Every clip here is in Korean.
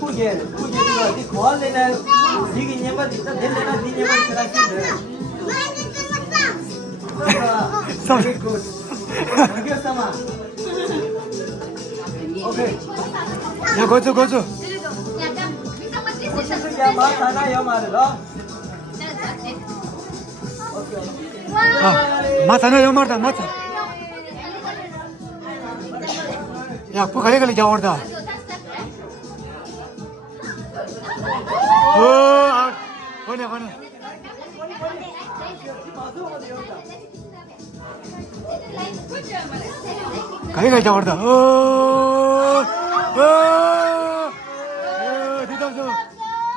Puget, di call na digi niya ba dito din na din niya ba sila sila. Very good. Thank you sama. Okay. 야 거저 거저 Ya ba sana yo marlo. 마타나 요마르다 마타 야 포카레 갈리 자오르다 오 거네 거네 갈리 갈리 자오르다 오 뒤졌어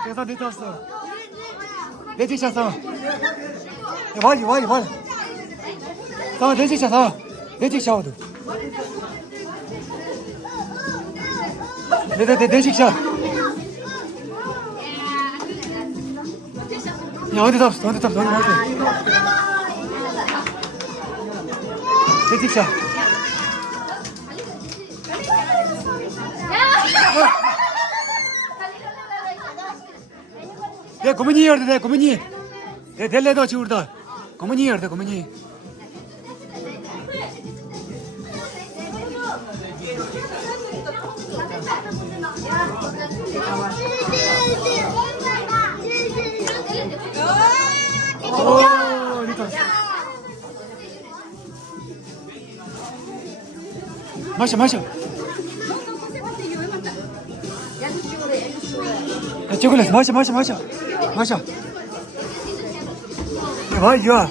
계산 뒤졌어 내 뒤졌어 와이 와이 와이 사 내지샤 사 내지샤 어디 내지샤 야 어디 잡았어 어디 잡았어 어디 내지샤 내 고문이 열대 내 고문이 내 델레도 지우르다 고문이 열대 고문이 마셔 마셔 야 초콜릿 마셔 마셔 마셔 마셔 와 이거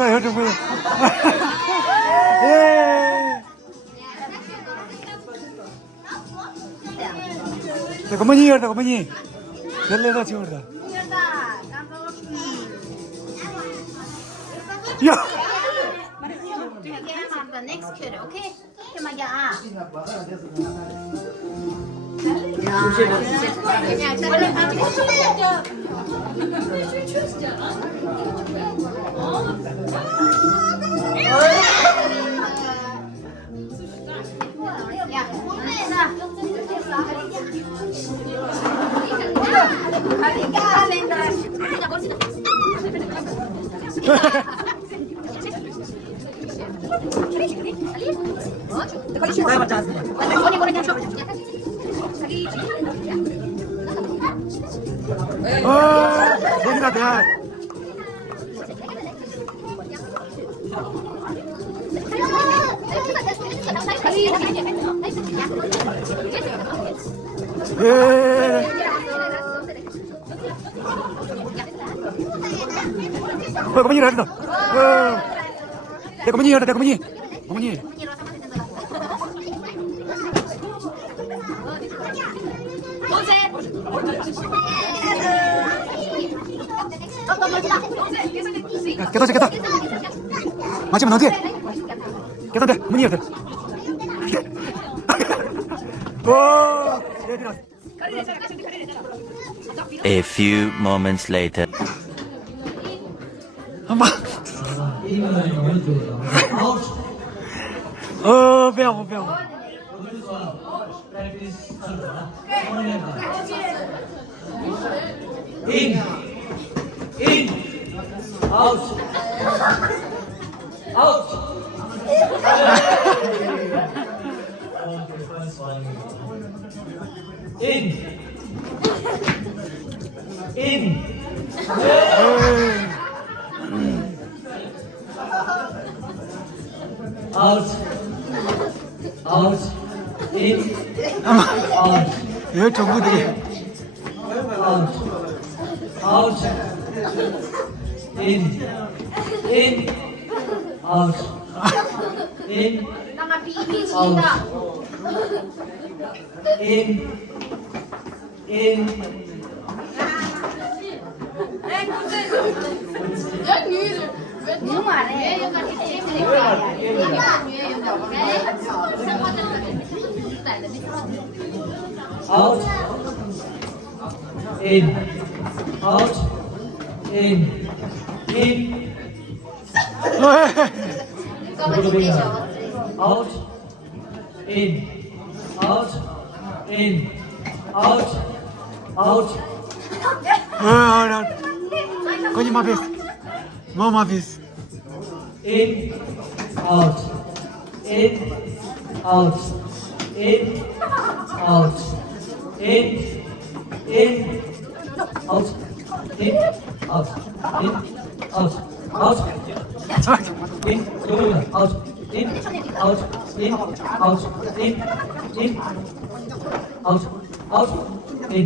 나 열정 보여. 예. 고모니 열다 고모니. 열레다 지워다. 야. The next kid, okay? Come on, yeah. 여기다 대. 고모니 열다. 고모니 열다 고모니. 고모니. 계단 계단 마지막 어디? 계단 돼 문이 열대. 오 얘들아. A few moments later. 엄마. 배워 배워. In, out, out. In, out, out, in, out. 왜 전부 되게. Out, in, out, in, Mga PPC out, na. in, Nhưng mà đấy, yung kasi yung out, in, out, in, in, out, in, out, in, out, out. Koni mapis. Mo mapis. In, out, in, out, in, out, in, out, in, out, in, out, out, in, out, in, out, in, out, in, out, out, in,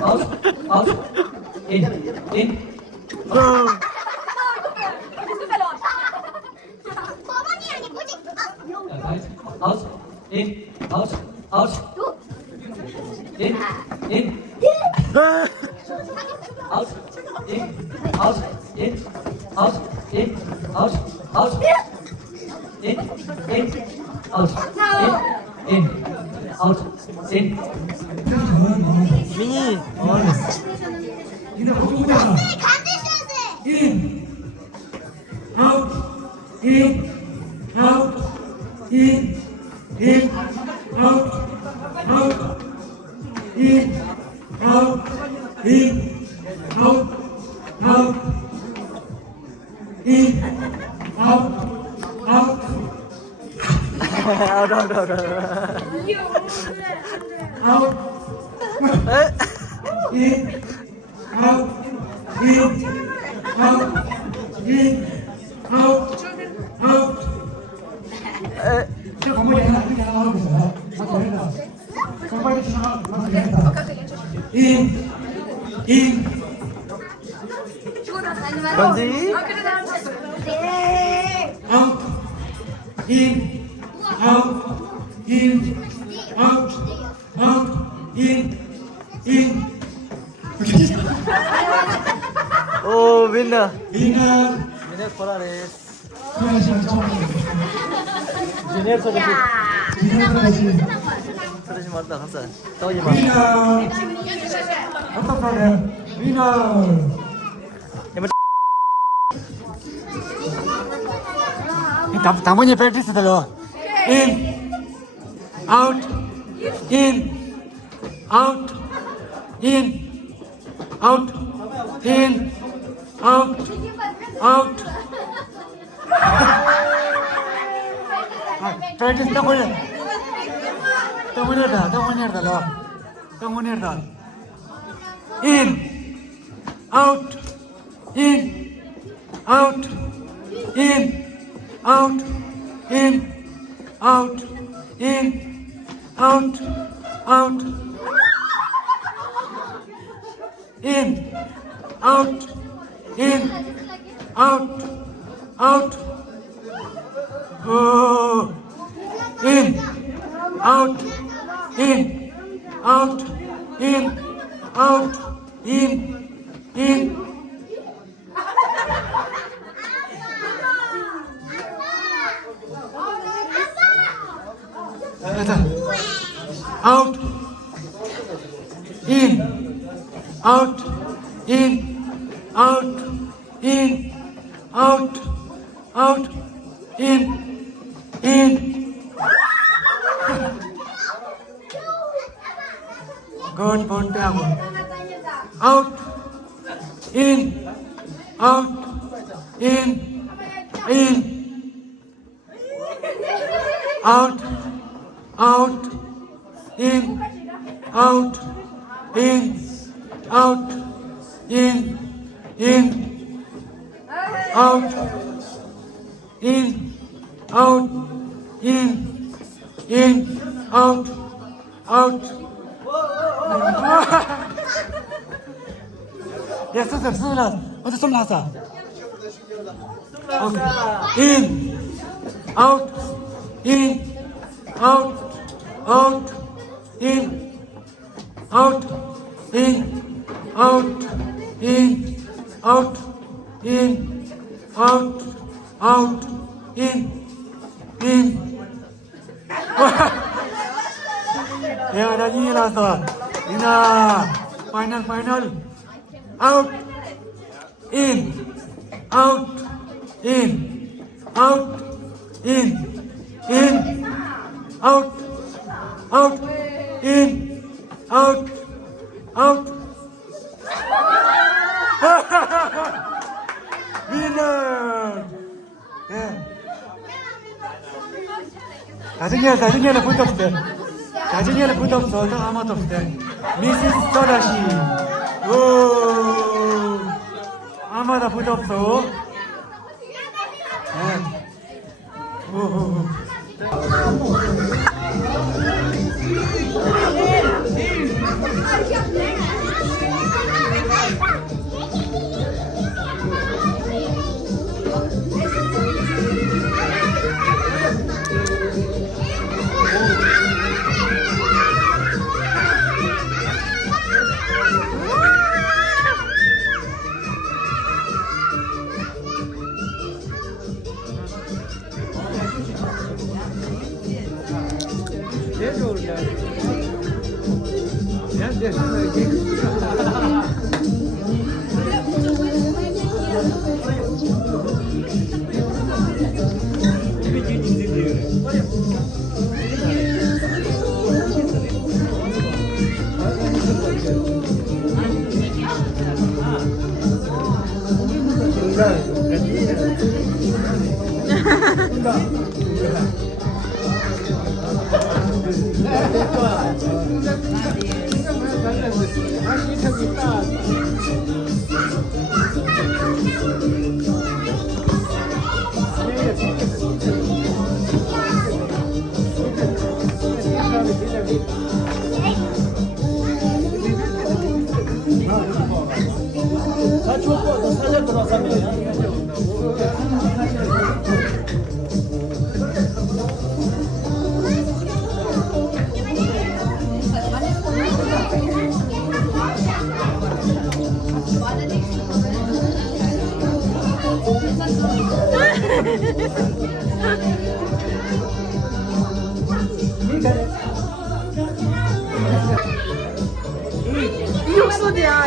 out, out, in. Out, in, out, out, in, out, in, out, in, out, in, out, out, in, out, out, in. 민이. In, out, in, out, in, out, out, in, out, in, out, out, in, out, out. out. Out, in, out, in, out, in, out, out. 저 건물이 하나 나가고 있어요. 건물이 하나 in, 뭔지? out, in, out, in, out, out, in. 오, 민나. Winner. 민나 코라레스. 수고하셨습니다. 지네 소리. 수고하셨습니다. 소리 맞다. 감사. 떠지 마. Winner. 어떤 프로그램? Winner. 당분이 practice 들어. In, out, in, out, in, out, in, out, out. Practice 당분이다. In, out, in, out, in, out, in, out, in, out, out, in, out, in, out, out, oh, in, out, in, out, in, out, in. Out, in, out, in, out, in, out, out, in. Good, put down. Out, in, out, in, out, out, in, out, in, out, in, out, in, out, out, out. 야, 수술라. 어디 숨 났어? In, out, in, out, out, in, out, in, out, in, out, in, out, out, in. 야, 나 이해 났어. Ina. Final. Out. In. Out. In. Out. In. In. Out. Out. In. Out. Out. Winner. Yeah. 나중에는 분도 없대. 나중에는 분도 없어. 딱 아무것도 없대. 미시스 서다시. 오. 아무나 분도 없어. 네. 오.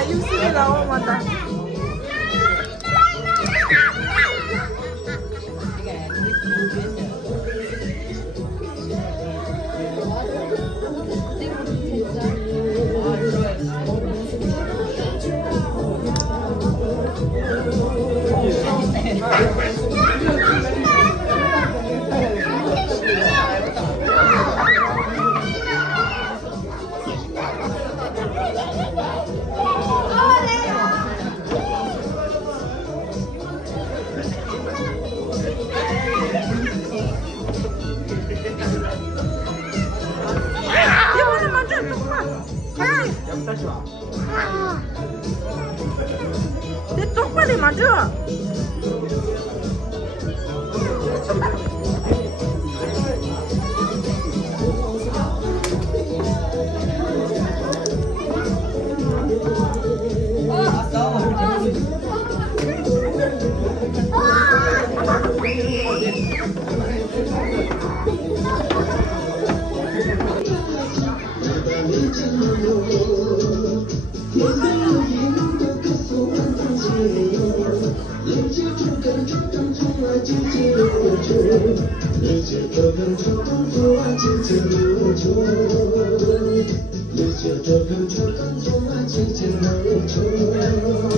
육수에 나오면 다. 내 쪽발이 맞아. 조금 좋아 지지는 줘